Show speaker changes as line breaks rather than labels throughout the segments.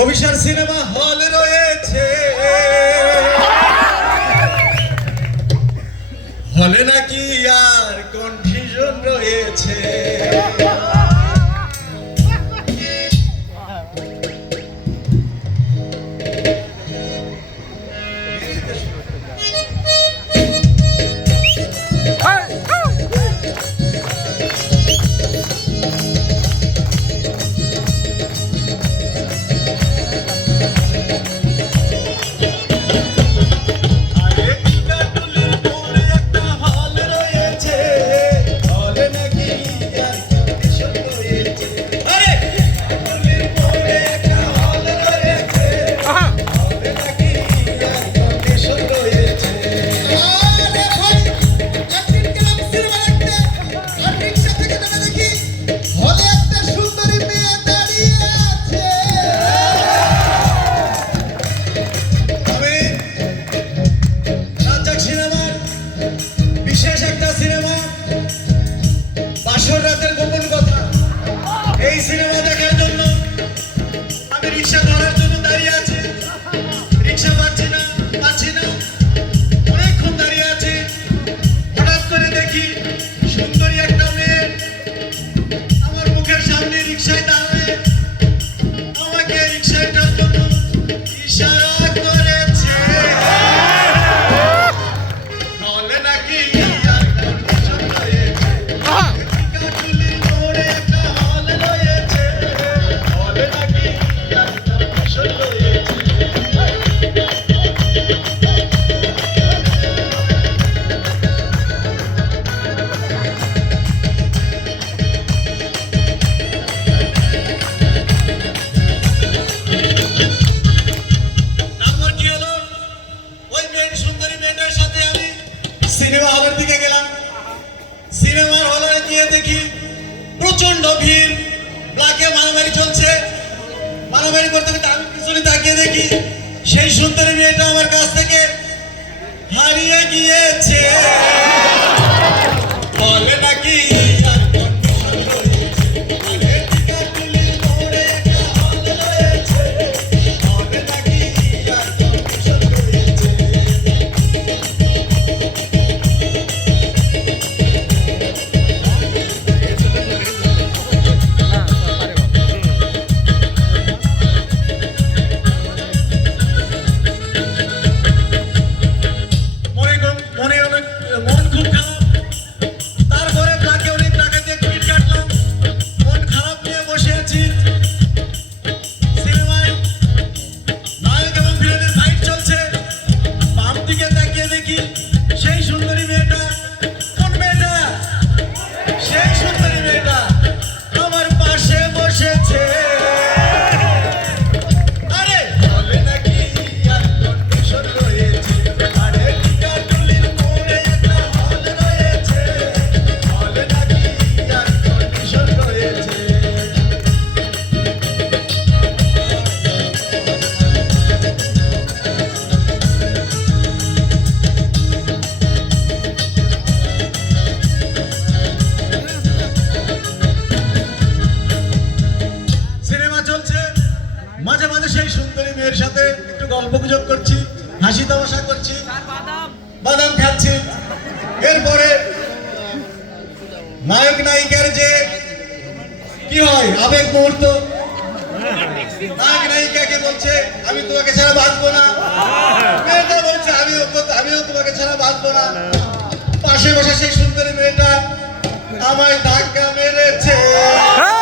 অভিশার cinema hall রয়েছে। হলে না Thank you. সিনেমার হলে গিয়ে দেখি প্রচণ্ড ভিড়। ব্লাকে মারামারি চলছে। মারামারি করতে করতে আমি পিছনে তাকিয়ে দেখি সেই সুন্দরী মেয়েটা আমার কাছ থেকে হারিয়ে গিয়েছে। সাথে একটু গল্প গুজব করছি, হাসি তামাশা করছি, বাদাম খাচ্ছি। এরপরে নায়ক, নায়িকার যে কি হয়, আবেগ মুহূর্ত আমিও তোমাকে ছাড়া বাঁচবো না। পাশে বসে সেই মেয়েটা আমায় ধাক্কা মেরেছে। হ্যাঁ।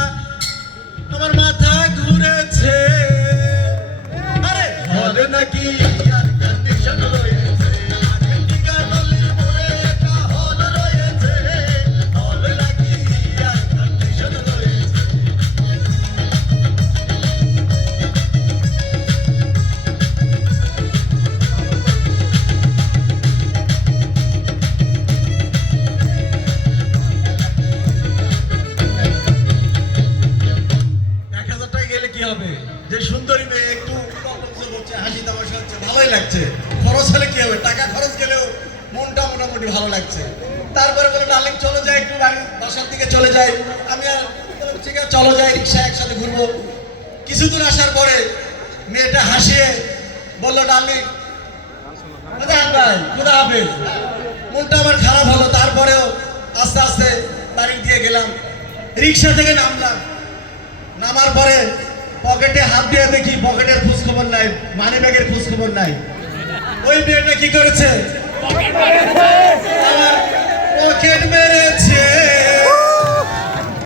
খরচ কি হবে? টাকা খরচ গেলেও মনটা মোটামুটি ভালো লাগছে। তারপরে বলে, ডার্লিং, চলে যাই একটু বাসার দিকে চলে যাই। আমি আর ঠিক আছে, চলো যাই রিক্সা একসাথে ঘুরবো। কিছু দূর আসার পরে মেয়েটা হাসিয়ে বলল, ডার্লিং ভাই? কোথা হাফেজ মনটা আমার খারাপ হলো। তারপরেও আস্তে আস্তে বাড়ি দিয়ে গেলাম। রিক্সা থেকে নামলাম। নামার পরে পকেটে হাত দিয়ে দেখি পকেটের খোঁজ খবর নাই মানি ব্যাগের খোঁজ খবর নাই। ওই মেয়েটা কি করেছে? পকেট মেরেছে।